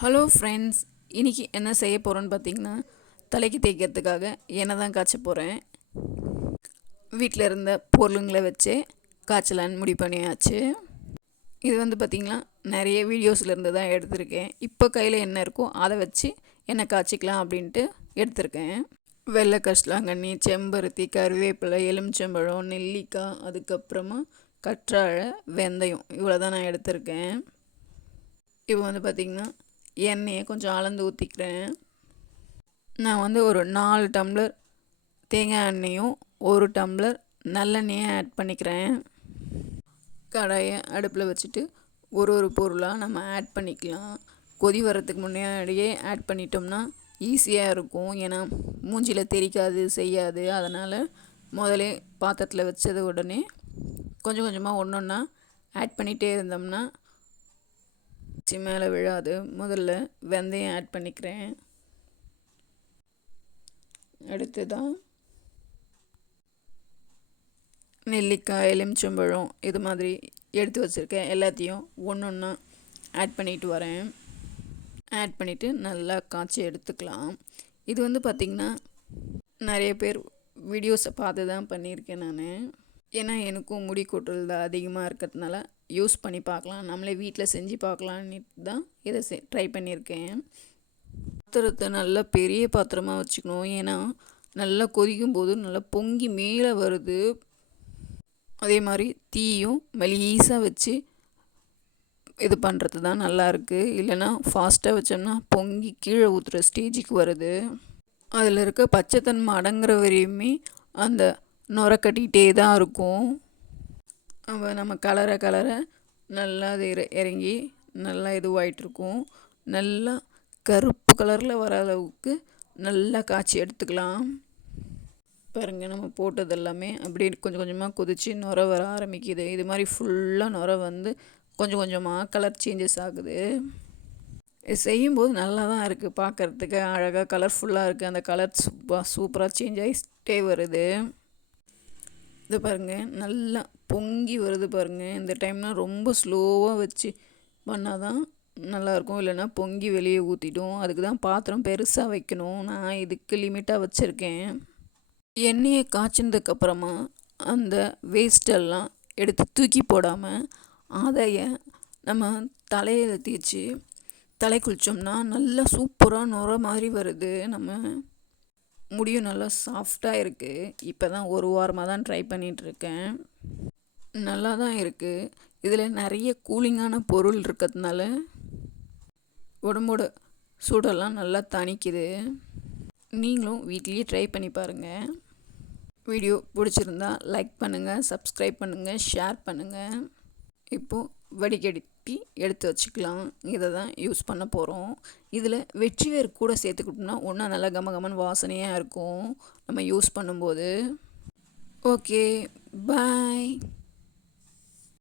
Hello friends இன்றைக்கி என்ன செய்ய போகிறோன்னு பார்த்தீங்கன்னா தலைக்கு தேய்க்கிறதுக்காக எண்ணெய் தான் காய்ச்ச போகிறேன் வீட்டில் இருந்த பொருளுங்களை வச்சு காய்ச்சலான்னு முடி பண்ணியாச்சு. இது வந்து பார்த்திங்கன்னா நிறைய வீடியோஸில் இருந்து தான் எடுத்திருக்கேன். இப்போ கையில் என்ன இருக்கோ அதை வச்சு எண்ணெய் காய்ச்சிக்கலாம் அப்படின்ட்டு எடுத்திருக்கேன். வெள்ளை கஷ்லாங்கண்ணி செம்பருத்தி கருவேப்பிலை எலுமிச்சம்பழம் நெல்லிக்காய் அதுக்கப்புறமா கற்றாழை வெந்தயம் இவ்வளோ தான் நான் எடுத்திருக்கேன். இப்போ வந்து பார்த்திங்கன்னா எண்ணெயை கொஞ்சம் அளந்து ஊற்றிக்கிறேன் நான் வந்து ஒரு நாலு டம்ளர் தேங்காய் எண்ணெயும் ஒரு டம்ளர் நல்லெண்ணெயை ஆட் பண்ணிக்கிறேன். கடாயை அடுப்பில் வச்சுட்டு ஒரு ஒரு பொருளாக நம்ம ஆட் பண்ணிக்கலாம். கொதி வரத்துக்கு முன்னாடியே ஆட் பண்ணிட்டோம்னா ஈஸியாக இருக்கும். ஏன்னா மூஞ்சியில் தெரிக்காது செய்யாது. அதனால் முதலே பாத்திரத்தில் வச்சது உடனே கொஞ்சம் கொஞ்சமாக ஒன்று ஒன்றா ஆட் பண்ணிகிட்டே இருந்தோம்னா மேலே விழாது. முதல்ல வெந்தயம் ஆட் பண்ணிக்கிறேன். அடுத்ததாக நெல்லிக்காய் எலுமிச்சம்பழம் இது மாதிரி எடுத்து வச்சுருக்கேன். எல்லாத்தையும் ஒன்று ஒன்றா ஆட் பண்ணிட்டு வரேன். ஆட் பண்ணிவிட்டு நல்லா காய்ச்சி எடுத்துக்கலாம். இது வந்து பார்த்திங்கன்னா நிறைய பேர் வீடியோஸை பார்த்து தான் பண்ணியிருக்கேன் நான். ஏன்னா எனக்கும் முடி கொட்டுறது அதிகமாக இருக்கிறதுனால யூஸ் பண்ணி பார்க்கலாம். நம்மளே வீட்டில் செஞ்சு பார்க்கலான்னு தான் இதை செ ட்ரை பண்ணியிருக்கேன். பாத்திரத்தை நல்லா பெரிய பாத்திரமாக வச்சுக்கணும். ஏன்னா நல்லா கொதிக்கும் போது நல்லா பொங்கி மேலே வருது. அதே மாதிரி தீயும் மெலீஸாக வச்சு இது பண்ணுறது தான் நல்லாயிருக்கு இல்லைன்னா ஃபாஸ்ட்டாக வச்சோம்னா பொங்கி கீழே ஊற்றுற ஸ்டேஜுக்கு வருது. அதில் இருக்க பச்சைத்தன்மை அடங்குற வரையுமே அந்த நுர கட்டிக்கிட்டே தான் இருக்கும். அப்போ நம்ம கலரை கலரை நல்லா அது இறங்கி நல்லா இதுவாகிட்ருக்கும் நல்லா கருப்பு கலரில் வர அளவுக்கு நல்லா காய்ச்சி எடுத்துக்கலாம். பாருங்கள் நம்ம போட்டது எல்லாமே அப்படியே கொஞ்சம் கொஞ்சமாக கொதித்து நுர வர ஆரம்பிக்குது. இது மாதிரி ஃபுல்லாக நுர வந்து கொஞ்சம் கொஞ்சமாக கலர் சேஞ்சஸ் ஆகுது. செய்யும்போது நல்லா தான் இருக்குது பார்க்குறதுக்கு அழகாக கலர்ஃபுல்லாக இருக்குது அந்த கலர் சூப்பராக சூப்பராக சேஞ்ச் ஆகிட்டே வருது. இதை பாருங்கள் நல்லா பொங்கி வருது பாருங்கள் இந்த டைம்லாம் ரொம்ப ஸ்லோவாக வச்சு பண்ணால் தான் நல்லாயிருக்கும். இல்லைன்னா பொங்கி வெளியே ஊற்றிடும் அதுக்கு தான் பாத்திரம் பெருசாக வைக்கணும். நான் இதுக்கு லிமிட்டாக வச்சுருக்கேன். எண்ணெயை காய்ச்சினதுக்கப்புறமா அந்த வேஸ்டெல்லாம் எடுத்து தூக்கி போடாமல் அதைய நம்ம தலையில் தேய்ச்சி தலை குளித்தோம்னா நல்லா சூப்பராக நுர மாதிரி வருது. நம்ம முடியும் நல்லா சாஃப்டாக இருக்குது இப்போ தான் ஒரு வாரமாக தான் ட்ரை பண்ணிகிட்ருக்கேன் நல்லா தான் இருக்குது இதில் நிறைய கூலிங்கான பொருள் இருக்கிறதுனால உடம்போட சூடெல்லாம் நல்லா தணிக்குது. நீங்களும் வீட்லேயே ட்ரை பண்ணி பாருங்கள் வீடியோ பிடிச்சிருந்தா லைக் பண்ணுங்கள் சப்ஸ்கிரைப் பண்ணுங்கள் ஷேர் பண்ணுங்கள் இப்போது வடிகட்டி எடுத்து வச்சுக்கலாம். இதை தான் யூஸ் பண்ண போகிறோம் இதில் வெற்றி வேர் கூட சேர்த்துக்கிட்டோம்னா ஒன்றா நல்லா கம கமன் வாசனையாக இருக்கும். நம்ம யூஸ் பண்ணும்போது. Okay bye